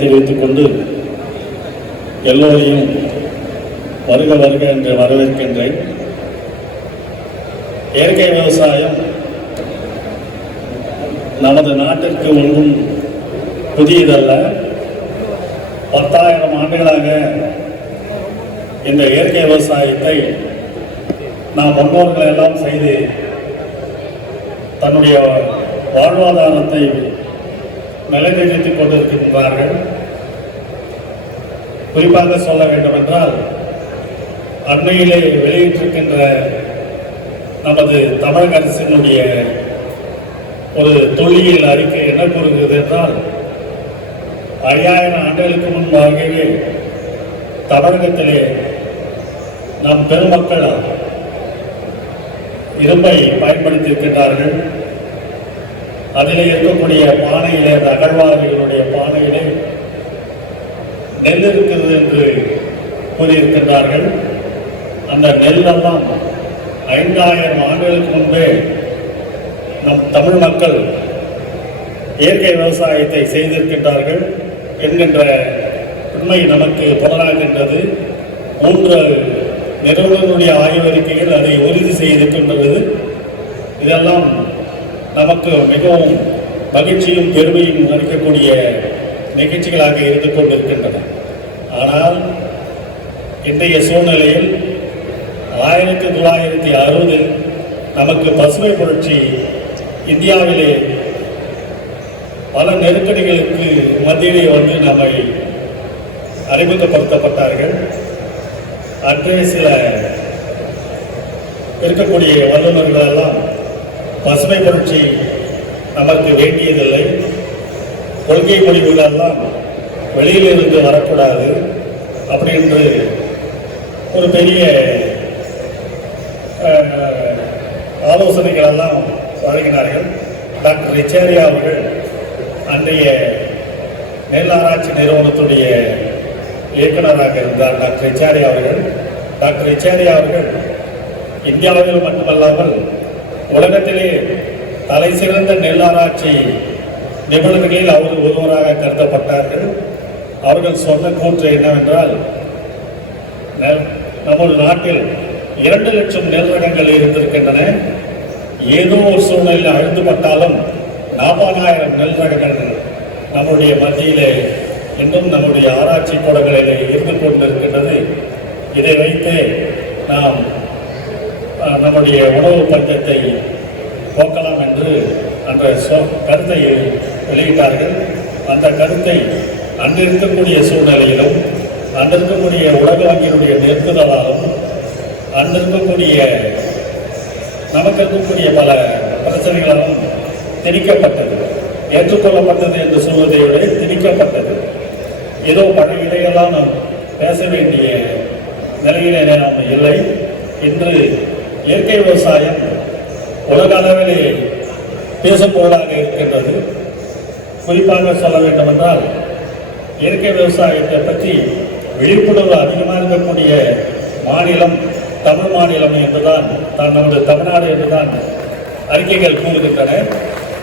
தெரிவித்துக் கொண்டு எல்லோரையும் வருக வருக என்று வரவேற்கின்றேன். இயற்கை விவசாயம் நமது நாட்டிற்கு ஒன்றும் புதியதல்ல. 10,000 ஆண்டுகளாக இந்த இயற்கை விவசாயத்தை நாம் முன்னோர்கள் எல்லாம் செய்து தன்னுடைய வாழ்வாதாரத்தை நிலைநிறுத்திக் கொண்டிருக்கின்றார்கள். குறிப்பாக சொல்ல வேண்டும் என்றால், அண்மையிலே வெளியிட்டிருக்கின்ற நமது தமிழக அரசினுடைய ஒரு தொல்லியல் அறிக்கை என்ன கூறுகிறது என்றால், 5000 ஆண்டுகளுக்கு முன்பாகவே தமிழகத்திலே நம் பெருமக்கள் இரும்பை பயன்படுத்தி இருக்கின்றார்கள். அதில் இருக்கக்கூடிய பானையிலே, அந்த அகழ்வாதிகளுடைய பானையிலே நெல் இருக்கிறது என்று கூறியிருக்கின்றார்கள். அந்த நெல்லெல்லாம் 5000 ஆண்டுகளுக்கு முன்பே நம் தமிழ் மக்கள் இயற்கை விவசாயத்தை செய்திருக்கின்றார்கள் என்கின்ற உண்மை நமக்கு புலனாகின்றது. 3 நிறுவனங்களுடைய ஆய்வறிக்கைகள் அதை உறுதி செய்திருக்கின்றது. இதெல்லாம் நமக்கு மிகவும் மகிழ்ச்சியும் பெருமையும் அளிக்கக்கூடிய நிகழ்ச்சிகளாக இருந்து கொண்டிருக்கின்றன. ஆனால் இன்றைய சூழ்நிலையில் 1960 நமக்கு பசுமை புரட்சி இந்தியாவிலே பல நெருக்கடிகளுக்கு மத்தியிலே வந்து நம்மை அறிமுகப்படுத்தப்பட்டார்கள். அன்றே சில இருக்கக்கூடிய வல்லுநர்கள் எல்லாம் பசுமை புரட்சி நமக்கு வேண்டியதில்லை, கொள்கை முடிவுகளெல்லாம் வெளியிலிருந்து வரக்கூடாது அப்படி என்று ஒரு பெரிய ஆலோசனைகள் எல்லாம் வழங்கினார்கள். டாக்டர் ரிச்சாரியா அவர்கள் அன்றைய நெல் ஆராய்ச்சி நிறுவனத்துடைய இயக்குநராக இருந்தார். டாக்டர் ரிச்சாரியா அவர்கள் இந்தியாவில் மட்டுமல்லாமல் உலகத்திலே தலை சிறந்த நெல் ஆராய்ச்சி நிபுணர்களில் அவர் ஒருவராக கருதப்பட்டார்கள். அவர்கள் சொன்ன கூற்று என்னவென்றால், நமது நாட்டில் 2 லட்சம் நெல் ரகங்கள் இருந்திருக்கின்றன. ஏதோ ஒரு சூழ்நிலையில் அழுந்துபட்டாலும் 40,000 நெல் ரகங்கள் நம்முடைய மத்தியிலே இன்னும் நம்முடைய ஆராய்ச்சி கூடங்களிலே இருந்து கொண்டிருக்கின்றது. இதை வைத்து நாம் நம்முடைய உணவு பஞ்சத்தை போக்கலாம் என்று அந்த கருத்தை வெளியிட்டார்கள். அந்த கருத்தை அன்றிருக்கக்கூடிய சூழ்நிலையிலும், அன்றிருக்கக்கூடிய உலக வங்கியினுடைய நெருக்குதலாலும், அன்றிருக்கக்கூடிய நமக்கு இருக்கக்கூடிய பல பிரச்சனைகளாலும் திணிக்கப்பட்டது. ஏற்றுக்கொள்ளப்பட்டது என்று சொல்வதை விட திணிக்கப்பட்டது. ஏதோ பழைய இலையெல்லாம் நாம் பேச வேண்டிய நிலையிலே நாம் இல்லை. இன்று இயற்கை விவசாயம் உலக அளவிலே பேசும்பொருளாக இருக்கின்றது. குறிப்பாக சொல்ல வேண்டும் என்றால், இயற்கை விவசாயத்தை பற்றி விழிப்புணர்வு அதிகமாக இருக்கக்கூடிய மாநிலம் தமிழ் மாநிலம் என்றுதான், நமது தமிழ்நாடு என்றுதான் அறிக்கைகள் கூறுகின்றன.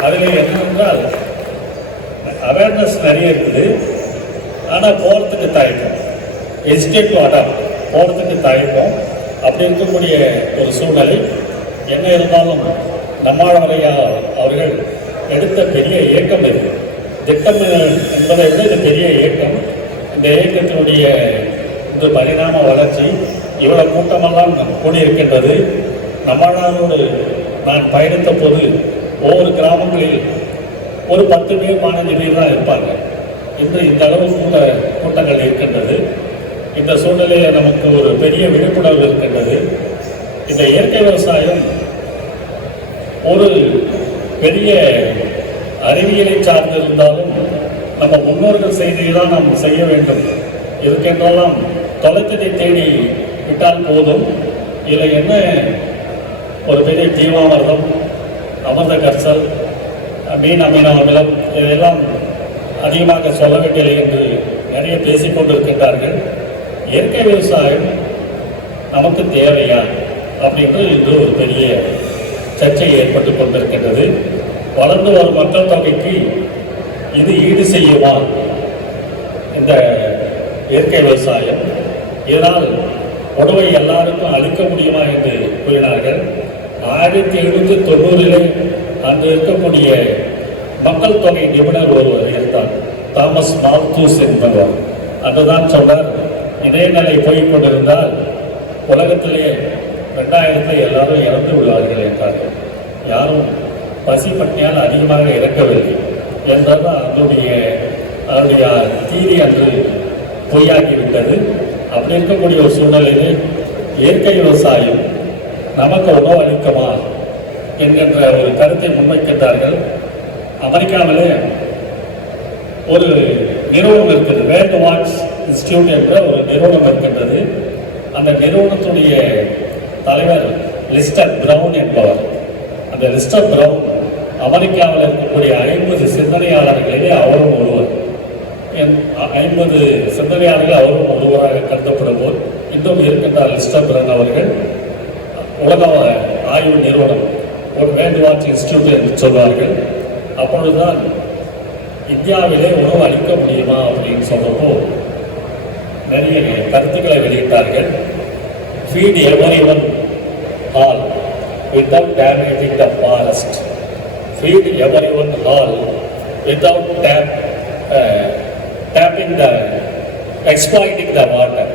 அதில் என்னவென்றால், அவேர்னஸ் நிறைய இருக்குது, ஆனால் போகிறதுக்கு தயக்கம், எஜுகேட் டு அடாப்ட், போகிறதுக்கு தயக்கம். அப்படி இருக்கக்கூடிய ஒரு சூழ்நிலை. என்ன இருந்தாலும் நம்மாழ்வாரையா அவர்கள் எடுத்த பெரிய இயக்கம் இது. திட்டம் என்பதை விட இது பெரிய இயக்கம். இந்த இயக்கத்தினுடைய இந்த பரிணாம வளர்ச்சி இவ்வளவு கூட்டமெல்லாம் கூடியிருக்கின்றது. நம்மாழ்வாரோடு நான் பயணித்த போது ஒவ்வொரு கிராமங்களில் ஒரு 10 பேர் 15 பேர் தான் இருப்பாங்க. இன்று இந்த அளவு கூட்டங்கள் இருக்கின்றது. இந்த சூழ்நிலையில் நமக்கு ஒரு பெரிய விழிப்புணர்வு இருக்கின்றது. இந்த இயற்கை விவசாயம் ஒரு பெரிய அறிவியலை சார்ந்திருந்தாலும் நம்ம முன்னோர்கள் செய்திதான் நாம் செய்ய வேண்டும். இதுக்கென்றெல்லாம் தொலைத்ததை தேடி விட்டால் போதும். இதில் என்ன ஒரு பெரிய ஜீவாமிர்தம், அமிர்த கற்சல், மீன் அமினோ அமிலம் இதெல்லாம் அதிகமாக சொல்ல வேண்டியது என்று நிறைய பேசிக்கொண்டிருக்கின்றார்கள். இயற்கை விவசாயம் நமக்கு தேவையா அப்படின்றது இன்று ஒரு பெரிய சர்ச்சை ஏற்பட்டு கொண்டிருக்கின்றது. வளர்ந்து வரும் மக்கள் தொகைக்கு இது ஈடு செய்யுமா இந்த இயற்கை விவசாயம். இதனால் உணவை எல்லாருக்கும் அளிக்க முடியுமா என்று கூறினார்கள். 1790 அன்று இருக்கக்கூடிய மக்கள் தொகை நிபுணர் ஒருவர் இருந்தார், தாமஸ் மால்தூஸ் என்பவர். அதுதான் சொன்னார், இதே நிலை போய்க் கொண்டிருந்தால் உலகத்திலே 2000 எல்லாரும் இறந்து விடுவார்கள் என்றார்கள். யாரும் பசி பட்டினியால் அதிகமாக இறக்கவில்லை என்றது அதனுடைய தீரி அன்று பொய்யாகிவிட்டது. அப்படி இருக்கக்கூடிய ஒரு சூழ்நிலையிலே இயற்கை விவசாயம் நமக்கு உணவு அளிக்குமா என்கின்ற ஒரு கருத்தை முன்வைக்கின்றார்கள். அமெரிக்காவிலே ஒரு நிறுவனம் இருக்குது, வேர்ல்ட் வாட்ச் இன்ஸ்டிடியூட் என்ற ஒரு நிறுவனம் இருக்கின்றது. அந்த நிறுவனத்துடைய தலைவர் லிஸ்டர் பிரவுன் என்பவர். அந்த லிஸ்டர் பிரவுன் அமெரிக்காவில் இருக்கக்கூடிய 50 சிந்தனையாளர்களிலே அவரும் ஒருவர். 50 சிந்தனையாளர்கள் அவரும் ஒருவராக கருதப்படுவோர். இன்னும் இருக்கின்றார் லிஸ்டர் பிரவுன் அவர்கள். உலக ஆய்வு நிறுவனம், ஒரு வேர்ல்ட் வாட்ச் இன்ஸ்டிடியூட் என்று சொல்வார்கள். அப்பொழுதுதான் இந்தியாவிலே உணவு அளிக்க முடியுமா அப்படின்னு சொல்றப்போ நிறைய கருத்துக்களை வெளியிட்டார்கள். Feed everyone all without damaging the forest. Feed everyone all without tapping the exploiting the water.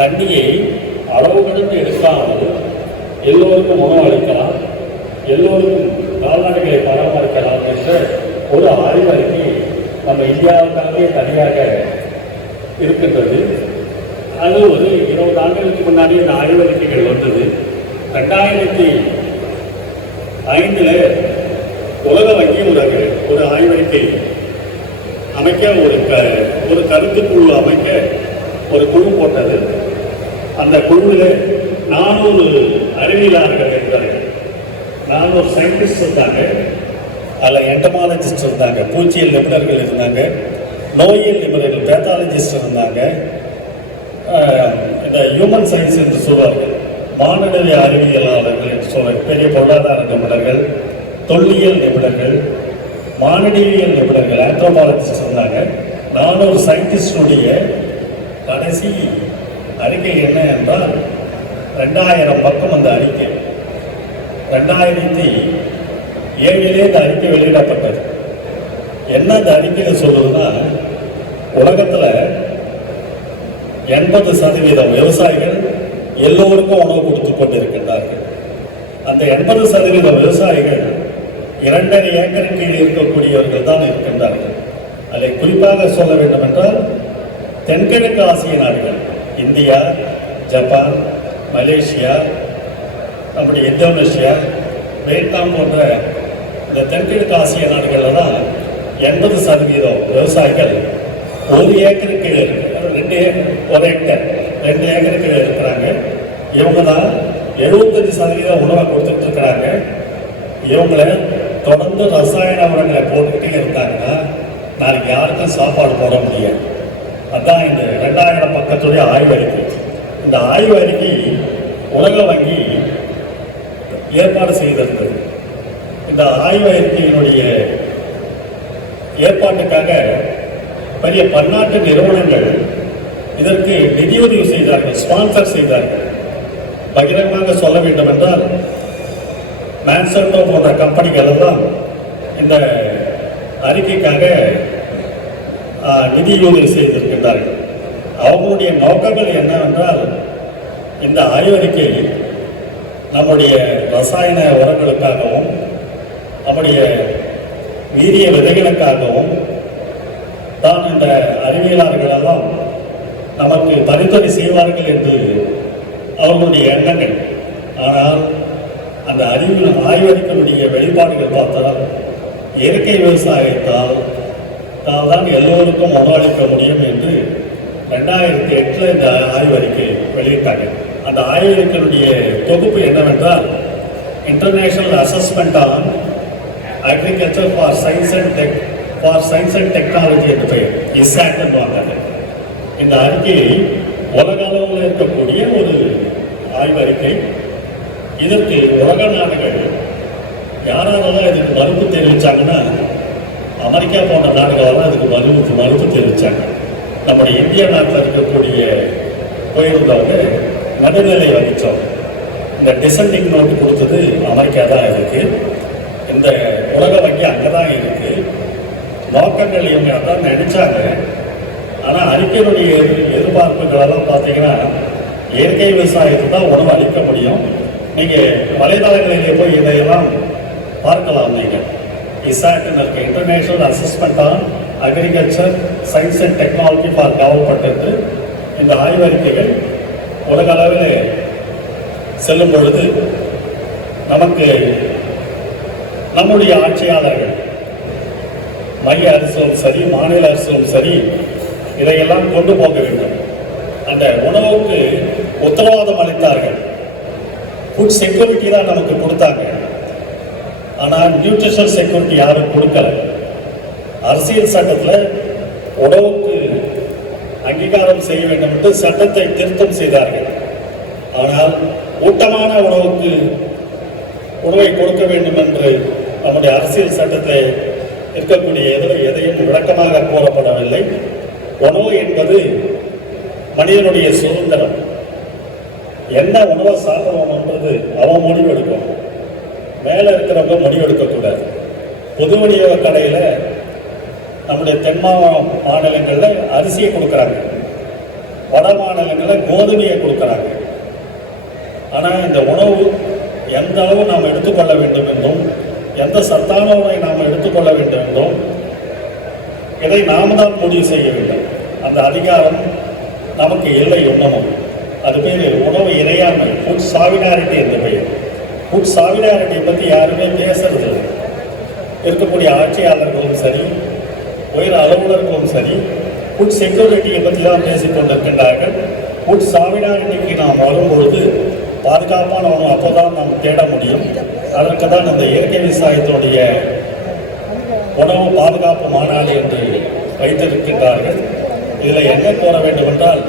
தண்ணியை அளவுகளுக்கு எடுக்காமல் எல்லோருக்கும் உணவு அளிக்கலாம், எல்லோருக்கும் கால்நடைகளை பராமரிக்கலாம் என்ற ஒரு ஆய்வறிக்கை நம்ம இந்தியாவுக்காகவே தனியாக இருக்கின்றது. அது ஒரு 20 ஆண்டுகளுக்கு முன்னாடி இந்த ஆய்வறிக்கைகள் வந்தது. 2005 உலக வங்கி ஒரு ஆய்வறிக்கை அமைக்க ஒரு கருத்துக்குழு அமைக்க ஒரு குழு போட்டது. அந்த குழுவில் 400 அறிவியலாளர்கள் இருந்தார்கள், 400 சயின்டிஸ்ட் இருந்தாங்க, அதில் என்டமாலஜிஸ்ட் இருந்தாங்க, பூச்சியல் நிபுணர்கள் இருந்தாங்க, நோயியல் நிபுணர்கள் பேத்தாலஜிஸ்ட் இருந்தாங்க, இந்த ஹியூமன் சயின்ஸ் என்று சொல்வார்கள் மானுடவிய அறிவியலாளர்கள் என்று சொல்வார்கள், பெரிய பொருளாதார நிபுணர்கள், தொல்லியல் நிபுணர்கள், மானுடவியல் நிபுணர்கள், ஆந்த்ரோபாலஜிஸ்ட் இருந்தாங்க. 400 சயின்டிஸ்டுடைய கடைசி அறிக்கை என்ன என்றால் 2000 பக்கம் அந்த அறிக்கை. 2007 இந்த அறிக்கை வெளியிடப்பட்டது. என்ன அந்த அறிக்கையில் சொல்றதுன்னா, உலகத்தில் 80% விவசாயிகள் எல்லோருக்கும் உணவு கொடுத்து கொண்டிருக்கின்றார்கள். அந்த 80% விவசாயிகள் 2.5 ஏக்கர் கீழ் இருக்கக்கூடியவர்கள் தான் இருக்கின்றார்கள். அதை குறிப்பாக சொல்ல வேண்டும் என்றால் தென்கிழக்கு ஆசிய நாடுகள், இந்தியா, ஜப்பான், மலேசியா, அப்படி இந்தோனேஷியா, வியட்நாம் போன்ற இந்த தென்கிழக்கு ஆசிய நாடுகளில் தான் 80% விவசாயிகள் 1 ஏக்கர் கீழே இருக்கு, 2 ஏக்கர் கீழே இருக்கிறாங்க. இவங்க தான் 75% உணவை கொடுத்துட்டு இருக்கிறாங்க. இவங்களை தொடர்ந்து ரசாயன உரங்களை போட்டுக்கிட்டே இருந்தாங்கன்னா நாளைக்கு யாருக்கும் சாப்பாடு போட முடியாது. அதுதான் இந்த 2000 பக்கத்துடைய ஆய்வறிக்கை. இந்த ஆய்வறிக்கை உலக வங்கி ஏற்பாடு செய்திருந்தது. இந்த ஆய்வறிக்கையினுடைய ஏற்பாட்டுக்காக பெரிய பன்னாட்டு நிறுவனங்கள் இதற்கு நிதியுதவி செய்தார்கள், ஸ்பான்சர் செய்தார்கள். பகிரங்கமாக சொல்ல வேண்டும் என்றால் மான்சன்டோ போன்ற கம்பெனிகள் எல்லாம் இந்த அறிக்கைக்காக நிதியுதவி செய்திருக்கின்றார்கள். அவங்களுடைய நோக்கங்கள் என்னவென்றால், இந்த ஆய்வறிக்கை நம்முடைய ரசாயன உரங்களுக்காகவும் நம்முடைய வீரிய விதைகளுக்காகவும் தான் இந்த அறிவியலாளர்களெல்லாம் நமக்கு பரிந்துரை செய்வார்கள் என்று அவர்களுடைய எண்ணங்கள். ஆனால் அந்த ஆய்வறிக்கையுடைய வெளிப்பாடுகள் பார்த்தால் இயற்கை விவசாயத்தால் தான் எல்லோருக்கும் உணவளிக்க முடியும் என்று 2008 இந்த ஆய்வறிக்கை வெளியிட்டாங்க. அந்த ஆய்வறிக்கையுடைய தொகுப்பு என்னவென்றால், international assessment on agriculture for science and technology என்று பெயர், இசாட் வாங்க. இந்த அறிக்கையை உலக அளவில் இருக்கக்கூடிய ஒரு ஆய்வறிக்கை. இதற்கு உலக நாடுகள் யாராவது இதுக்கு மறுப்பு தெரிவித்தாங்கன்னா, அமெரிக்கா போன்ற நாடுகளெல்லாம் இதுக்கு மறுப்பு தெரிவித்தாங்க. நம்முடைய இந்திய நாட்டில் இருக்கக்கூடிய போயிருந்தவங்க நடுநிலை வகித்தோம். இந்த டிசெண்டிங் நோட்டு கொடுத்தது அமெரிக்கா தான் இருக்கு. இந்த உலக வங்கி அங்கே தான் இருக்கு. நோக்கங்கள் இவங்க அதான் நினைச்சாங்க. ஆனால் அறிக்கையினுடைய எதிர்பார்ப்புகளெல்லாம் பார்த்தீங்கன்னா இயற்கை விவசாயத்தை தான் உணவு அளிக்க முடியும். நீங்கள் வலைதளங்களிலே போய் இதையெல்லாம் பார்க்கலாம். நீங்கள் இசாட்னு இருக்கு, international assessment on agriculture science and technology for government. இந்த ஆய்வறிக்கைகள் உலக அளவில் செல்லும் பொழுது நமக்கு நம்முடைய ஆட்சியாளர்கள் மைய அரசும் சரி மாநில அரசும் சரி இதையெல்லாம் கொண்டு போக வேண்டும். அந்த உணவுக்கு உத்தரவாதம் அளித்தார்கள். ஃபுட் செக்யூரிட்டி தான் நமக்கு கொடுத்தாங்க. ஆனால் நியூட்ரிஷன் செக்யூரிட்டி யாரும் கொடுக்கல. அரசியல் சட்டத்தில் உணவுக்கு அங்கீகாரம் செய்ய வேண்டும் என்று சட்டத்தை திருத்தம் செய்தார்கள். ஆனால் ஊட்டமான உணவை கொடுக்க வேண்டும் என்று நம்முடைய அரசியல் சட்டத்தில் இருக்கக்கூடிய எதையும் விளக்கமாக கூறப்படவில்லை. உணவு என்பது மனிதனுடைய சுதந்திரம். என்ன உணவை சாப்பிடணும்ன்றது அவன் முடிவெடுக்கும். மேலே இருக்கிறவங்க முடிவெடுக்கக்கூடாது. பொது விநியோக கடையில் நம்முடைய தென் மாநிலங்களில் அரிசியை கொடுக்குறாங்க, வட மாநிலங்களில் கோதுமையை கொடுக்குறாங்க. ஆனால் இந்த உணவு எந்த அளவு நாம் எடுத்துக்கொள்ள வேண்டும் என்றும் எந்த சத்தான உணவை நாம் எடுத்துக்கொள்ள வேண்டும் என்றும் இதை நாம் தான் முடிவு செய்ய வேண்டும். அந்த அதிகாரம் நமக்கு இல்லை இன்னமும். அது பேர் உணவு இறையாண்மை, ஃபுட் சாவிடாரிட்டி என்று பெயர். ஃபுட் சாவிடாரிட்டியை பற்றி யாருமே பேசுறது இருக்கக்கூடிய ஆட்சியாளர்களும் சரி உயர் அலுவலர்களும் சரி ஃபுட் செக்யூரிட்டியை பற்றி தான் பேசிக் கொண்டிருக்கின்றார்கள். ஃபுட் சாவிடாரிட்டிக்கு நாம் வரும்பொழுது பாதுகாப்பான உணவு அப்போ தான் நாம் தேட முடியும். அதற்கு தான் இந்த இயற்கை விவசாயத்தினுடைய உணவு பாதுகாப்பு மாநாடு என்று வைத்திருக்கின்றார்கள். இதில் என்ன கூற வேண்டும் என்றால்,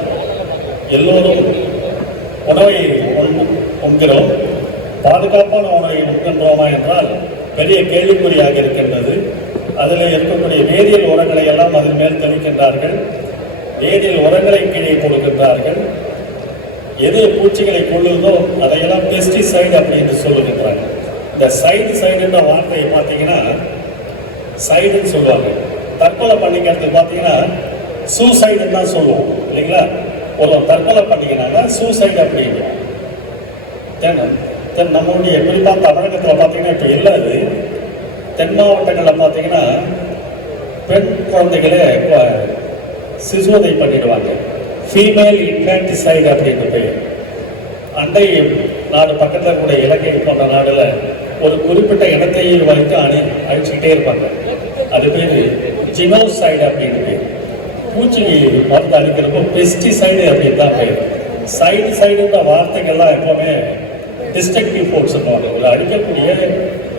எல்லோரும் உணவை உண்கிறோம், பாதுகாப்பான உணவை உண்கின்றோமா என்றால் பெரிய கேள்விக்குறியாக இருக்கின்றது. அதில் இருக்கக்கூடிய வேதியியல் உரங்களை எல்லாம் அதன் மேல் தெளிக்கின்றார்கள். வேதியியல் உரங்களை கீழே கொடுக்கின்றார்கள். எது பூச்சிகளை கொள்ளுதோ அதையெல்லாம் பெஸ்டிசைடு அப்படின்னு சொல்லுகின்றாங்க. இந்த சைடுன்ற வார்த்தையை பார்த்தீங்கன்னா சைடுன்னு சொல்லுவாங்க. தற்கொலை பண்ணிக்கிறதுக்கு பார்த்தீங்கன்னா சூசைடுன்னு தான் சொல்லுவோம் இல்லைங்களா. ஒரு தற்கொலை பண்ணிக்கிறாங்க சூசைடு அப்படின்னு. நம்மளுடைய குறிப்பாக தமிழகத்தில் பார்த்தீங்கன்னா இப்போ இல்லாது. தென் மாவட்டங்களில் பார்த்தீங்கன்னா பெண் குழந்தைகளே சிசுவதை பண்ணிடுவாங்க. ஃபீமேல் இன்ஃபான்டிசைடு அப்படின்னு பெயர். அண்டை நாடு பக்கத்தில் இருக்கக்கூடிய இலங்கை போன்ற நாடுல ஒரு குறிப்பிட்ட இடத்தை வைத்து அழிச்சுக்கிட்டே இருப்பாங்க. அது பேர் ஜினோசைடு அப்படின்னு பேர். பூச்சி மருந்து அழிக்கிறப்போ பெஸ்டிசைடு அப்படின்னு தான் பேர். சைடுன்ற வார்த்தைகள்லாம் எப்பவுமே டிஸ்ட்ரக்டிவ் ஃபோர்ஸ் சொல்லுவாங்க. ஒரு அழிக்கக்கூடிய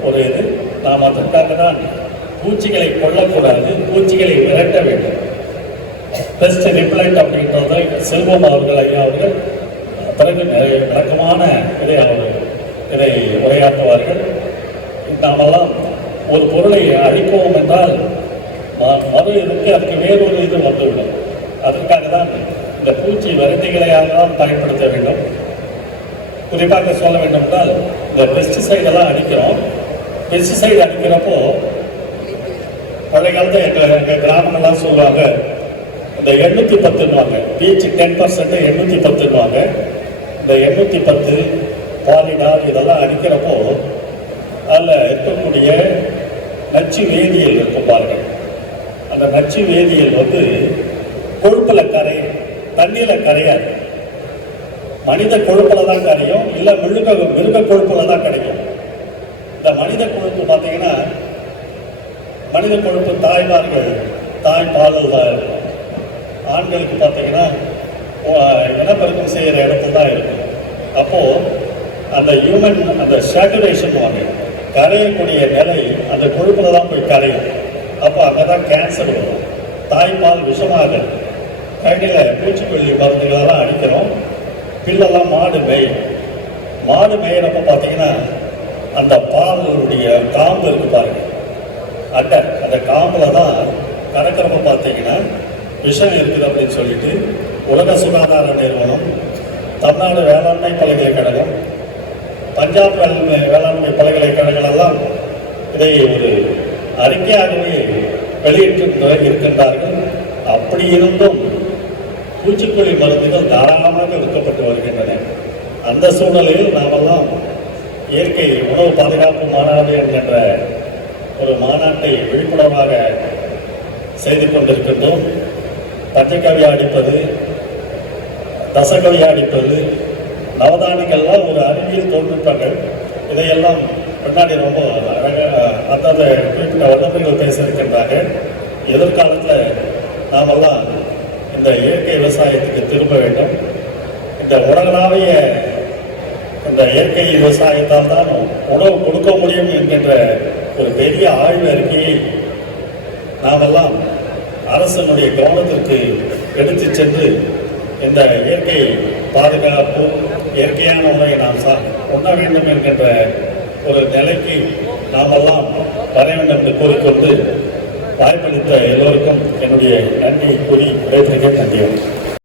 ஒரு இது. நாம் அதற்காக தான் பூச்சிகளை கொல்லக்கூடாது, பூச்சிகளை விரட்ட வேண்டும். பெஸ்ட் ரிப்ளைண்ட் அப்படின்றத செல்வம் அவர்கள் ஐயா அவர்கள் பிறகு விளக்கமான இதை உரையாற்றுவார்கள். நாமெல்லாம் ஒரு பொருளை அழிப்போம் என்றால் மறு இதுக்கு அதுக்கு வேறொரு இது வந்துவிடும். அதற்காக தான் இந்த பூச்சி விரட்டிகளையாக தான் பயன்படுத்த வேண்டும். குறிப்பாக சொல்ல வேண்டும் என்றால் இந்த பெஸ்டிசைடெல்லாம் அடிக்கிறோம். பெஸ்டிசைடு அடிக்கிறப்போ பழைய காலத்தில் எங்கள் கிராமங்கள்லாம் சொல்லுவாங்க, இந்த 810ன்னுவாங்க. பீச் 10% 810ன்னுவாங்க. இந்த 810 பாலிடால் இதெல்லாம் அடிக்கிறப்போ அதில் இருக்கக்கூடிய நச்சு வேதியியல் இருக்கும் பாருங்கள். அந்த நச்சு வேதியியல் கொழுப்பில் கரையும், தண்ணியில் கரையாது. மனித கொழுப்பில் தான் கரையும், இல்லை மிருக கொழுப்பில் தான் கிடைக்கும். இந்த மனித கொழுப்பு பார்த்தீங்கன்னா மனித கொழுப்பு தாய்மார்கள் தாய்ப்பாலில் தான் இருக்கும். ஆண்களுக்கு பார்த்தீங்கன்னா இனப்பெருக்கம் செய்கிற இடத்துல தான் இருக்கும். அப்போது அந்த அந்த சேச்சுரேஷன் கரையக்கூடிய நிலை அந்த கொழுப்பில் தான் போய் கரையும். அப்போ அங்கே தான் கேன்சர் வரும். தாய்ப்பால் விஷமாக கையில் பூச்சிக்கொல்லி மருந்துகளெல்லாம் அடிக்கிறோம். பில்லெல்லாம் மாடு மேயிறப்போ பார்த்தீங்கன்னா அந்த பாலுடைய காம்பு இருக்கு பாருங்க, அந்த காம்பில் தான் கறக்கிறப்ப பார்த்தீங்கன்னா விஷம் இருக்குது அப்படின்னு சொல்லிட்டு உலக சுகாதார நிறுவனம், தமிழ்நாடு வேளாண்மை பல்கலைக்கழகம், பஞ்சாப் வேளாண்மை பல்கலைக்கழகங்கள் எல்லாம் இதை ஒரு அறிக்கையாகவே வெளியிட்டு இருக்கின்றார்கள். அப்படி இருந்தும் பூச்சிக்கொல்லி மருந்துகள் தாராளமாக விற்கப்பட்டு வருகின்றன. அந்த சூழ்நிலையில் நாமெல்லாம் இயற்கை உணவு பாதுகாப்பு மாநாடு என்கின்ற ஒரு மாநாட்டை விழிப்புணர்வாக செய்து கொண்டிருக்கின்றோம். பஞ்சகவியா அடிப்பது, தசகவியா அடிப்பது, நவதானிகள்லாம் ஒரு அறிவியல் தொழில்நுட்பங்கள். இதையெல்லாம் பின்னாடி ரொம்ப அந்தந்த குறிப்பிட்ட வல்லுநர்கள் பேசியிருக்கின்றாங்க. எதிர்காலத்தில் நாமெல்லாம் இந்த இயற்கை விவசாயத்துக்கு திரும்ப வேண்டும். இந்த உலகளாவிய இந்த இயற்கை விவசாயத்தால் தான் உணவு கொடுக்க முடியும் என்கின்ற ஒரு பெரிய ஆய்வு அறிக்கையை நாமெல்லாம் அரசனுடைய கவனத்திற்கு எடுத்து சென்று இந்த இயற்கை பாதுகாப்பு, இயற்கையான உணவை நாம் உண்ண வேண்டும் என்கின்ற ஒரு நிலைக்கு நாமெல்லாம் வர வேண்டும் என்று கூறிக்கொண்டு வாய்ப்பளித்த எல்லோருக்கும் என்னுடைய நன்றி கூறி விடைபெறுகிறேன். நன்றி.